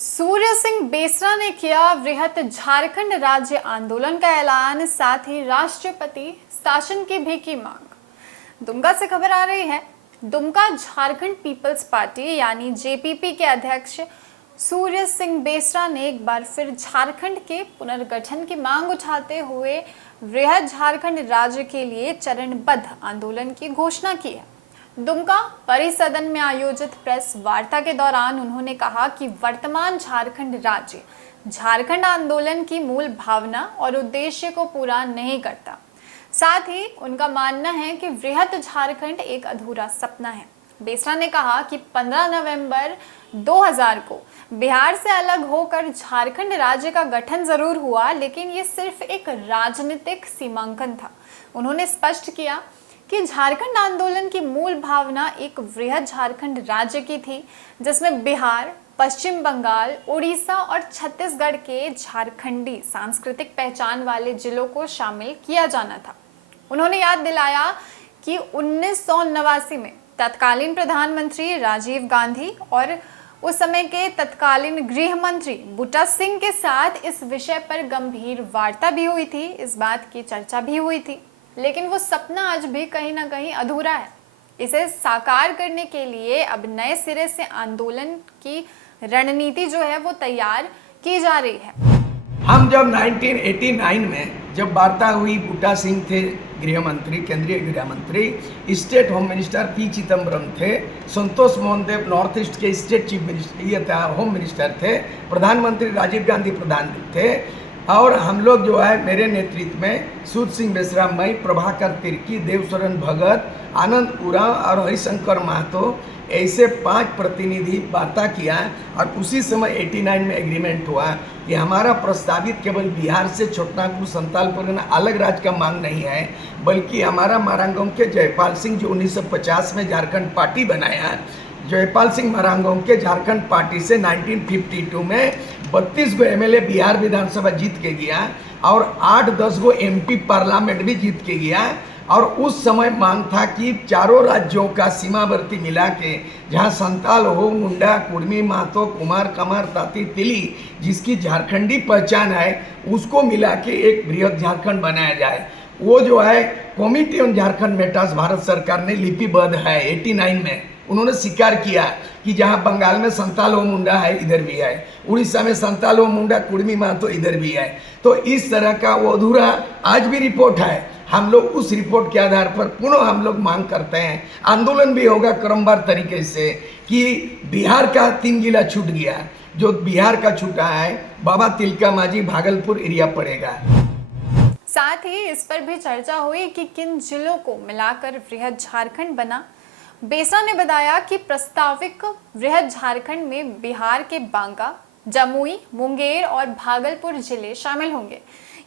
सूर्य सिंह बेसरा ने किया वृहत झारखंड राज्य आंदोलन का ऐलान, साथ ही राष्ट्रपति शासन की भी की मांग। दुमका से खबर आ रही है। दुमका झारखंड पीपल्स पार्टी यानी जेपीपी के अध्यक्ष सूर्य सिंह बेसरा ने एक बार फिर झारखंड के पुनर्गठन की मांग उठाते हुए वृहत झारखंड राज्य के लिए चरणबद्ध आंदोलन की घोषणा की है। दुमका परिसदन में आयोजित प्रेस वार्ता के दौरान उन्होंने कहा कि वर्तमान झारखंड राज्य झारखंड आंदोलन की मूल भावना और उद्देश्य को पूरा नहीं करता। साथ ही उनका मानना है कि वृहत झारखंड एक अधूरा सपना है। बेसरा ने कहा कि 15 नवंबर 2000 को बिहार से अलग होकर झारखंड राज्य का गठन जरूर हुआ, लेकिन ये सिर्फ एक राजनीतिक सीमांकन था। उन्होंने स्पष्ट किया कि झारखंड आंदोलन की मूल भावना एक वृहत झारखंड राज्य की थी, जिसमें बिहार, पश्चिम बंगाल, उड़ीसा और छत्तीसगढ़ के झारखंडी सांस्कृतिक पहचान वाले जिलों को शामिल किया जाना था। उन्होंने याद दिलाया कि 1989 में तत्कालीन प्रधानमंत्री राजीव गांधी और उस समय के तत्कालीन गृह मंत्री बूटा सिंह के साथ इस विषय पर गंभीर वार्ता भी हुई थी, इस बात की चर्चा भी हुई थी, लेकिन वो सपना आज भी कहीं ना कहीं अधूरा है। इसे साकार करने के लिए अब नए सिरे से आंदोलन की रणनीति जो है वो तैयार की जा रही है। हम जब 1989 में जब वार्ता हुई, बूटा सिंह थे गृह मंत्री, केंद्रीय गृह मंत्री, state home minister P Chidambaram थे, संतोष मोहन देव नॉर्थ ईस्ट के स्टेट चीफ मिनिस्टर ये होम मिनिस्टर थे, प्रधानमंत्री राजीव गांधी प्रधान थे, और हम लोग जो है मेरे नेतृत्व में सूर्य सिंह बेसरा, मई, प्रभाकर तिर्की, देवशरण भगत, आनंद उरांव और हरिशंकर महतो ऐसे 5 प्रतिनिधि वार्ता किया। और उसी समय 89 में एग्रीमेंट हुआ कि हमारा प्रस्तावित केवल बिहार से छोटानागपुर संताल परगना अलग राज्य का मांग नहीं है, बल्कि हमारा मारांगोम के जयपाल सिंह जो 1950 में झारखंड पार्टी बनाया, जयपाल सिंह मारांगोम के झारखंड पार्टी से 1952 में 32 गो एमएलए बिहार विधानसभा जीत के गया और 8-10 गो एमपी पार्लियामेंट भी जीत के गया। और उस समय मांग था कि चारों राज्यों का सीमावर्ती मिला के, जहाँ संताल हो, मुंडा, कुर्मी, महतो, कुमार, कमार, ताती, तिली, जिसकी झारखंडी पहचान है, उसको मिला के एक बृहद झारखंड बनाया जाए। वो जो है committee on Jharkhand matters Bharat सरकार ने लिपिबद्ध है। 89 में उन्होंने स्वीकार किया कि जहाँ बंगाल में संताल हो, मुंडा है, इधर भी है, उड़ीसा में संताल हो, मुंडा, कुर्मी, महतो इधर भी है। तो इस तरह का वो अधूरा आज भी रिपोर्ट है। हम लोग उस रिपोर्ट के आधार पर पुनः हम लोग मांग करते हैं, आंदोलन भी होगा क्रमवार तरीके से, कि बिहार का 3 जिला छूट गया, जो बिहार का छूटा है बाबा तिलका मांझी भागलपुर एरिया पड़ेगा। साथ ही इस पर भी चर्चा हुई कि किन जिलों को मिलाकर वृहद झारखंड बना। बेसरा ने बताया कि प्रस्तावित वृहद झारखंड में बिहार के बांका, जमुई, मुंगेर और भागलपुर जिले शामिल होंगे।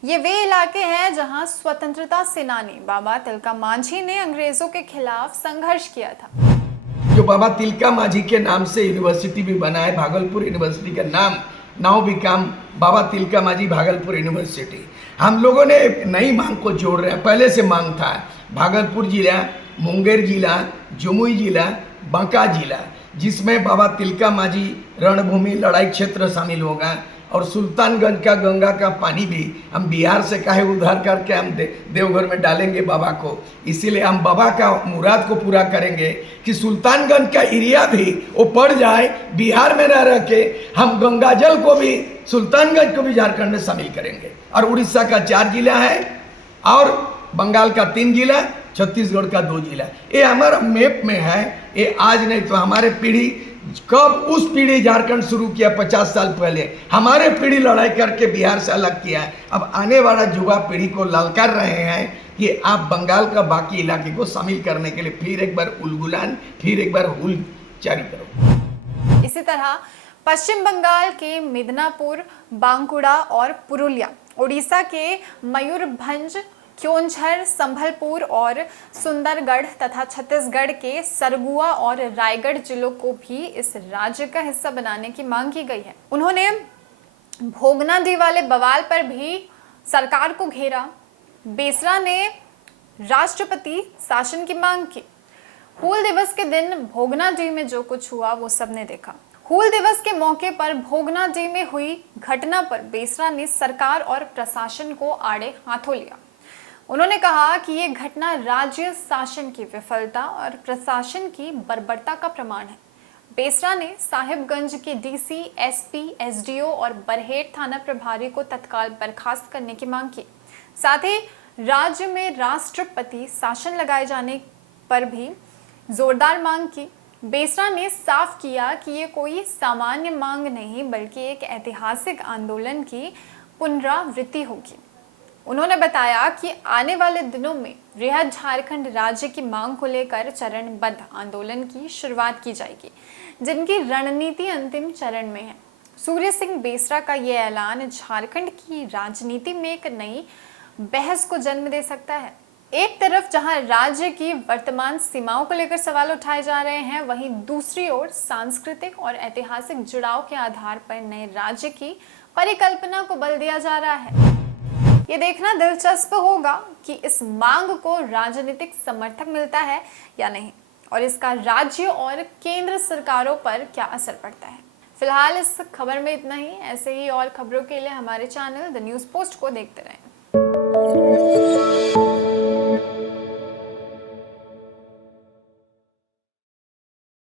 ये वे इलाके हैं जहां स्वतंत्रता सेनानी बाबा तिलका मांझी ने अंग्रेजों के खिलाफ संघर्ष किया था। जो बाबा तिलका मांझी के नाम से यूनिवर्सिटी भी बना है, भागलपुर यूनिवर्सिटी का नाम नाउ बिकम बाबा तिलका मांझी भागलपुर यूनिवर्सिटी। हम लोगों ने एक नई मांग को जोड़ रहे हैं। पहले से मांग था भागलपुर जिला, मुंगेर जिला, जमुई जिला, बांका जिला, जिसमें बाबा तिलका मांझी रणभूमि लड़ाई क्षेत्र शामिल होगा, और सुल्तानगंज का गंगा का पानी भी हम बिहार से काहे उधार करके हम देवघर में डालेंगे बाबा को। इसीलिए हम बाबा का मुराद को पूरा करेंगे कि सुल्तानगंज का एरिया भी वो पड़ जाए, बिहार में रह के हम गंगा जल को भी, सुल्तानगंज को भी झारखंड में शामिल करेंगे। और उड़ीसा का 4 जिला है, और बंगाल का 3 जिला, छत्तीसगढ़ का 2 जिला। ये हमारा मैप में है। ये आज नहीं तो हमारे पीढ़ी, कब उस पीढ़ी झारखंड शुरू किया 50 साल पहले, हमारे पीढ़ी लड़ाई करके बिहार से अलग किया। अब आने वाला युवा पीढ़ी को ललकार रहे हैं कि आप बंगाल का बाकी इलाके को शामिल करने के लिए फिर एक बार उलगुलान, फिर एक बार हुल जारी करो। इसी तरह पश्चिम बंगाल के मिदनापुर, बांकुड़ा और पुरुलिया, उड़ीसा के मयूरभंज, क्योंझर, संभलपुर और सुंदरगढ़ तथा छत्तीसगढ़ के सरगुआ और रायगढ़ जिलों को भी इस राज्य का हिस्सा बनाने की मांग की गई है। उन्होंने भोगनाडी वाले बवाल पर भी सरकार को घेरा। बेसरा ने राष्ट्रपति शासन की मांग की। हूल दिवस के दिन भोगनाडी में जो कुछ हुआ वो सबने देखा। हूल दिवस के मौके पर भोगनाडीह में हुई घटना पर बेसरा ने सरकार और प्रशासन को आड़े हाथों लिया। उन्होंने कहा कि ये घटना राज्य शासन की विफलता और प्रशासन की बर्बरता का प्रमाण है। बेसरा ने साहिबगंज के डीसी, एसपी, एसडीओ और बरहेट थाना प्रभारी को तत्काल बर्खास्त करने की मांग की। साथ ही राज्य में राष्ट्रपति शासन लगाए जाने पर भी जोरदार मांग की। बेसरा ने साफ किया कि ये कोई सामान्य मांग नहीं बल्कि एक ऐतिहासिक आंदोलन की पुनरावृत्ति होगी। उन्होंने बताया कि आने वाले दिनों में वृहद झारखंड राज्य की मांग को लेकर चरणबद्ध आंदोलन की शुरुआत की जाएगी, जिनकी रणनीति अंतिम चरण में है। सूर्य सिंह बेसरा का ये ऐलान झारखंड की राजनीति में एक नई बहस को जन्म दे सकता है। एक तरफ जहां राज्य की वर्तमान सीमाओं को लेकर सवाल उठाए जा रहे हैं, वहीं दूसरी ओर सांस्कृतिक और ऐतिहासिक जुड़ाव के आधार पर नए राज्य की परिकल्पना को बल दिया जा रहा है। ये देखना दिलचस्प होगा कि इस मांग को राजनीतिक समर्थन मिलता है या नहीं और इसका राज्य और केंद्र सरकारों पर क्या असर पड़ता है। फिलहाल इस खबर में इतना ही। ऐसे ही और खबरों के लिए हमारे चैनल द न्यूज़ पोस्ट को देखते रहें।